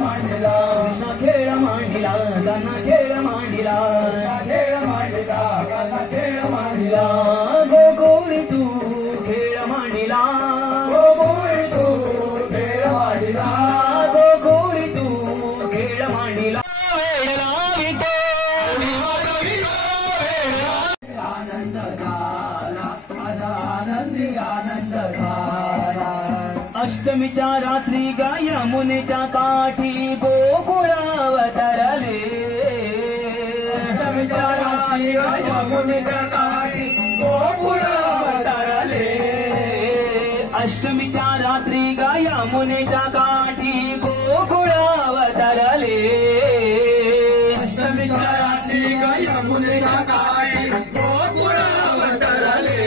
मांडला कृष्ण खेळ मांडला गाना खेळ मांडला खेळ मांडला गाना खेळ मांडला गोकुळी तू खेळ मांडला गोकुळी तू खेळ मांडला गोकुळी तू खेळ मांडला वेळ लावितो आनंद झाला माझा आनंदी आनंद झाला अष्टमीच्या रात्री गा यमुनेच्या काठी गोकुळावतरले अष्टमीच्या रात्री गा यमुनेच्या काठी गोकुळावतरले अष्टमीच्या रात्री गा यमुनेच्या काठी गोकुळावतरले अष्टमीच्या रात्री गा यमुनेच्या काठी गोकुळावतरले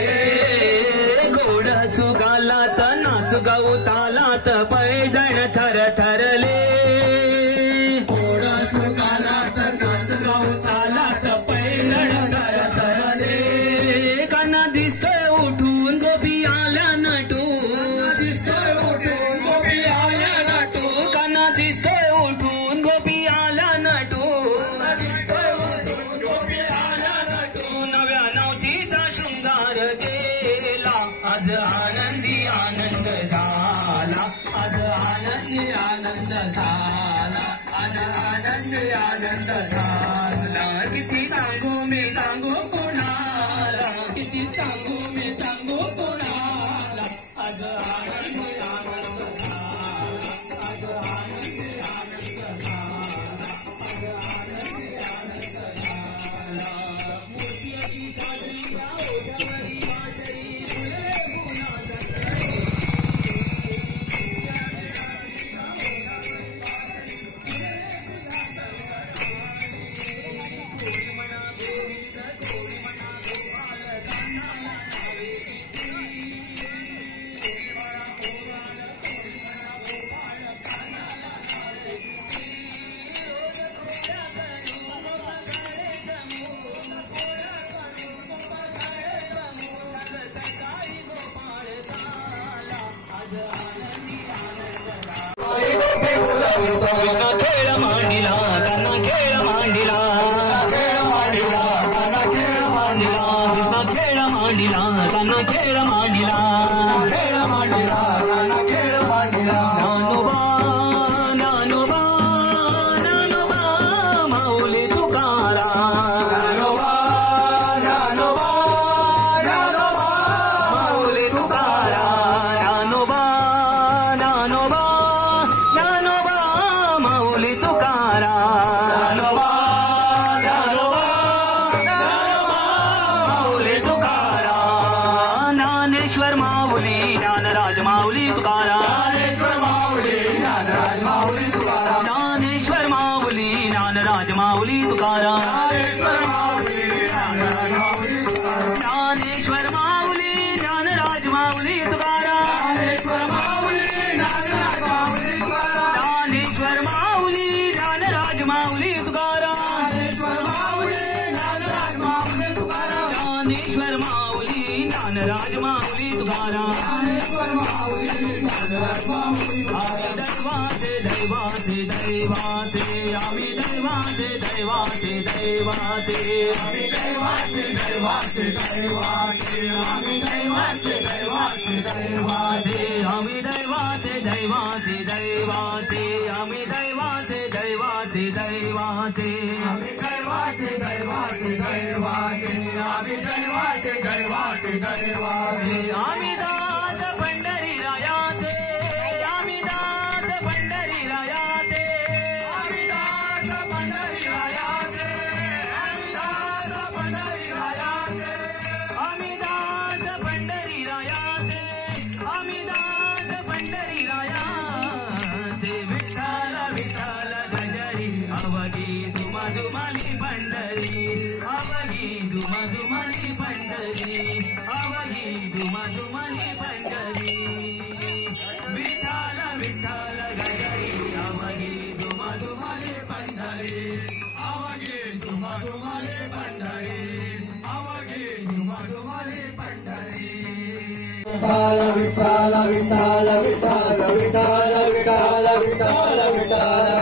गोड सुगालात नाच गाऊ तालात पैजण थर थरले गोड सुगालात नाच गाऊ तालात पैजण थर थरले काना दिसतोय उठून गोपी आल्या नटून दिसतोय उठून गोपी आल्या नटून काना दिसतोय उठून गोपी आल्या नटून दिसतोय उठून गोपी आल्या नटून नव्या नवतीचा शृंगार गेला आज आनंदी आनंद झाला आज आनंदी आनंद झाला आज आनंदी आनंद झाला किती सांगू मी सांगू कोणाला किती सांगू मी सांगू कोणाला आज आनंदी आनंद झाला आज आनंदी आनंद झाला आज आनंदी आनंद झाला मूर्ती अशी साजरी या ओढ्यावरी वासरी कृष्ण खेळ मांडला गाना खेळ मांडला खेळ मांडला गाना खेळ मांडला कृष्ण खेळ मांडला गाना खेळ मांडला खेळ मांडला गाना खेळ मांडला ज्ञानोबा ज्ञानोबा ज्ञानोबा माऊली तुकाराम ज्ञानोबा ज्ञानोबा ज्ञानोबा माऊली तुकाराम ज्ञानोबा ज्ञानोबा ज्ञानोबा माऊली तुकाराम ज्ञानोबा ज्ञानोबा ज्ञानोबा माऊली तुकाराम ज्ञानेश्वर माऊली ज्ञानराज माऊली तुकाराम ज्ञानेश्वर माऊली ज्ञानराज माऊली तुकाराम ज्ञानेश्वर माऊली ज्ञानराज माऊली तुकाराम ज्ञानेश्वर माऊली ज्ञानराज माऊली तुकाराम ज्ञानेश्वर माऊली ज्ञानराज माऊली तुकाराम ज्ञानेश्वर माऊली ज्ञानराज माऊली तुकाराम ज्ञानेश्वर माऊली ज्ञानराज माऊली तुकाराम ज्ञानेश्वर माऊली ज्ञानराज माऊली तुकाराम ज्ञानेश्वर माऊली ज्ञानराज माऊली तुकाराम ज्ञानेश्वर माऊली ज्ञानराज माऊली दैवाचे दैवाचे दैवाचे आम्ही दैवाचे दैवाचे दैवाचे आम्ही दैवाचे दैवाचे दैवाचे आम्ही दैवाचे दैवाचे दैवाचे आम्ही दैवाचे दैवाचे दैवाचे आम्ही दैवाचे दैवाचे दैवाचे आम्ही दैवाचे दैवाचे दैवाचे आम्ही दैवाचे दैवाचे दैवाचे आम्ही दास पंढरी रायाचे आम्ही दास पंढरी रायाचे आम्ही दास पंढरी रायाचे आम्ही दास पंढरी रायाचे आम्ही दास पंढरी रायाचे आम्ही दास पंढरी रायाचे विठ्ठल विठ्ठल गजरी अवघी धुमा धुमाली पंढरी अवघी धुमा धुमाली पंढरी अवघी धुमा धुमाली पंढरी विठ्ठल विठ्ठल गजरी अवघी धुमा धुमाली पंढरी अवघी धुमा धुमाली पंढरी अवघी धुमा धुमाली पंढरी विठ्ठल विठ्ठल विठ्ठल विठ्ठल विठ्ठल विठ्ठल विठ्ठल विठ्ठल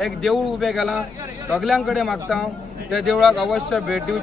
एक देऊळ उबें केलां. सगल्यांक कडेन मागता हांव त्या देवळाक अवश्य भेट दिवची.